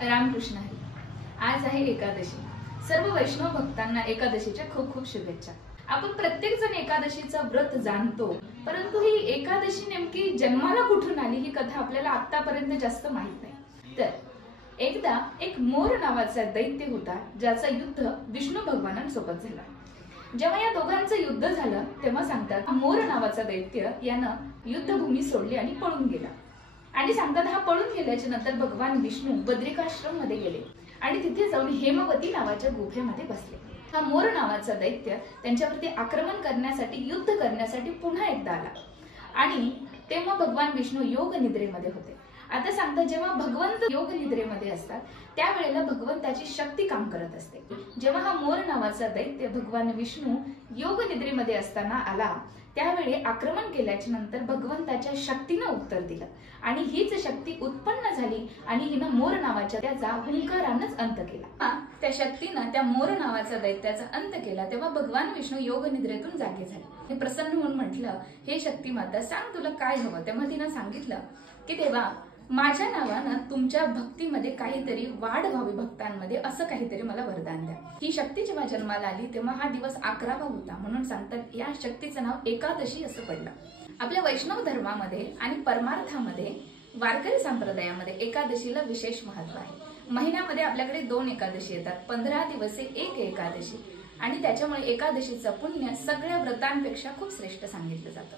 रामकृष्ण हरी। आज आहे एकादशी। सर्व वैष्णव भक्तांना एकादशीच्या खूप खूप शुभेच्छा। आपण प्रत्येक जण एकादशीचा व्रत जाणतो, परंतु ही एकादशी नेमकी जन्माला कुठून आली ही कथा आपल्याला आतापर्यंत जास्त माहित नाही। तर एकदा एक मोर नावाचा दैत्य होता, ज्याचा युद्ध विष्णू भगवानांसोबत झाला। जेव्हा या दोघांचं युद्ध झालं तेव्हा सांगतात मोर नावाचा दैत्य यानं युद्धभूमी सोडली आणि पळून गेला। आणि सांगतात हा पळून गेल्याच्या नंतर भगवान विष्णू बद्रिकाश्रम मध्ये गेले आणि तिथे जाऊन हेमवती नावाच्या गुफेमध्ये बसले। हा मोर नावाचा दैत्य त्यांच्यावरती आक्रमण करण्यासाठी, युद्ध करण्यासाठी पुन्हा एकदा आला आणि तेव्हा भगवान विष्णू योग निद्रेमध्ये होते। आता सांगतात जेव्हा भगवंत योग निद्रेमध्ये असतात त्यावेळेला भगवंताची शक्ती काम करत असते। जेव्हा हा मोर नावाचा दैत्य भगवान विष्णू योग निद्रेमध्ये असताना आला त्यावेळी आक्रमण केल्याच्या नंतर भगवंताच्या शक्तीनं उत्तर दिलं आणि हीच शक्ती उत्पन्न झाली आणि हिनं मोर नावाच्या त्याचा हुंकारानंच अंत केला। त्या शक्तीनं त्या मोर नावाच्या दैत्याचा अंत केला तेव्हा भगवान विष्णू योग निद्रेतून जागे झाले। हे प्रसन्न होऊन म्हटलं, हे शक्ती माता सांग तुला काय हवं। तेव्हा तिनं सांगितलं की देवा, माझ्या नावानं तुमच्या भक्तीमध्ये काहीतरी वाढ व्हावी, भक्तांमध्ये असं काहीतरी मला वरदान द्या। ही शक्ती जेव्हा जन्माला आली तेव्हा हा दिवस 11वा होता, म्हणून सांगतात या शक्तीचं नाव एकादशी असं पडलं। आपल्या वैष्णव धर्मामध्ये आणि परमार्थामध्ये वारकरी संप्रदायामध्ये एकादशीला विशेष महत्व आहे। महिन्यामध्ये आपल्याकडे 2 एकादशी येतात, 15 दिवसे एक एकादशी, आणि त्याच्यामुळे एकादशीचं पुण्य सगळ्या व्रतांपेक्षा खूप श्रेष्ठ सांगितलं जातं।